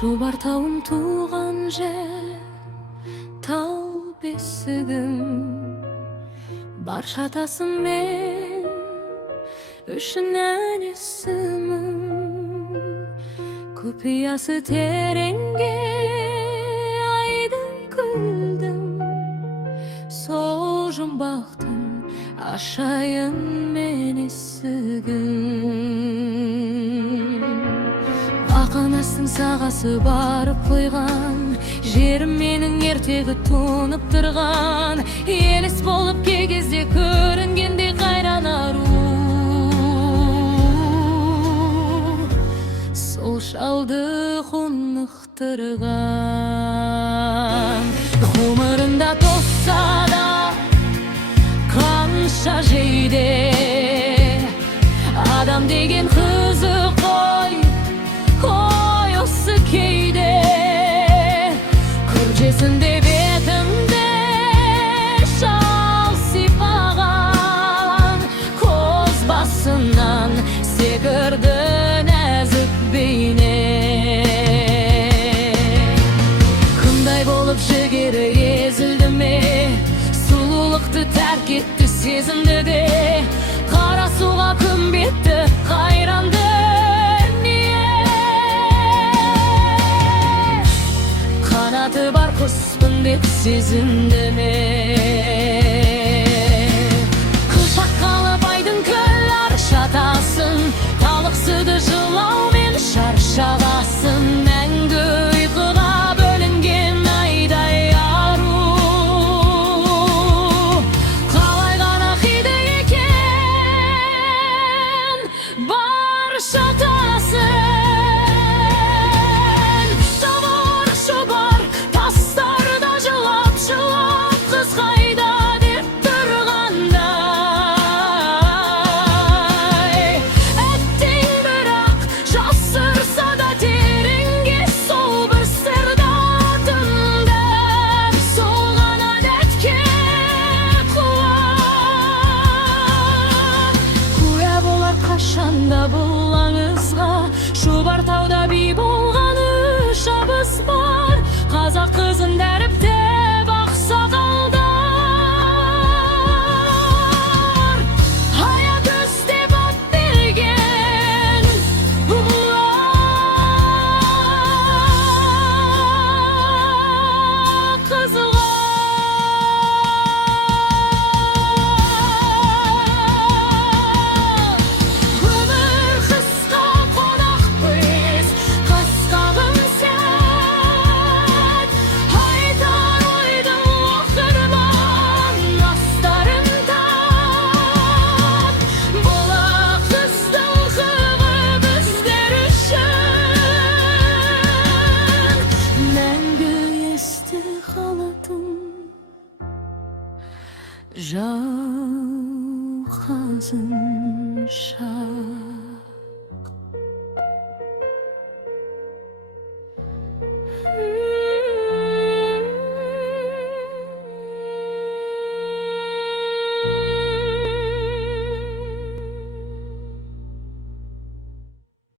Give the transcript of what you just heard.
Шубар тауым туған жер, тау бесігім. Бар шатасым мен үшін ән есімім. Құпиясы тереңге айдын күлдім. Сол жұмбақтың ашайын мен есігім. Ақанастың сағасы барып қойған, жерім менің ертегі тұнып тұрған. Елес болып кей кезде көрінгенде қайран ару. Сол шалды құнықтырған. Ғұмырында тосса да қанша жейде, адам деген қызық қой, ой осы кейде. Күржесінде бетімде шал сипаған, көз басынан секірді нәзік бейне. Қандай болып жігері езілді ме, сұлулықты тәрк етті сезімді де. Қара суға күмбетті қайранды не? Қанаты бар құспын деп сезімді ме? Құшақ қалып айдың көл аршатасын, талықсыды жылаумен шаршағасын. Мәңгі ұйқыға бөлінген айдай ару, қалай ғана қиды екен бар шатасын. Шабар шұбар тастарда жылап қыз қайда деп тұрғандай. Әттең бірақ жасырса да тереңге сол бір сырды атымдап, сол ғана дәтке құлап. Куә болар қашанда бұл аңызға, шұбар тауда би болған үш абыз бар. Қазақ қызын дәріптеп ақсақалдар, аят іздеп ат берген бұлақ қызға. Өмір қысқа қонақ біз, қасқағым сәт, айтар ойдың оқырман астарын тап. Бұлақ қыздың қығы біздер үшін мәңгі есті қалатын жауқазын шақ.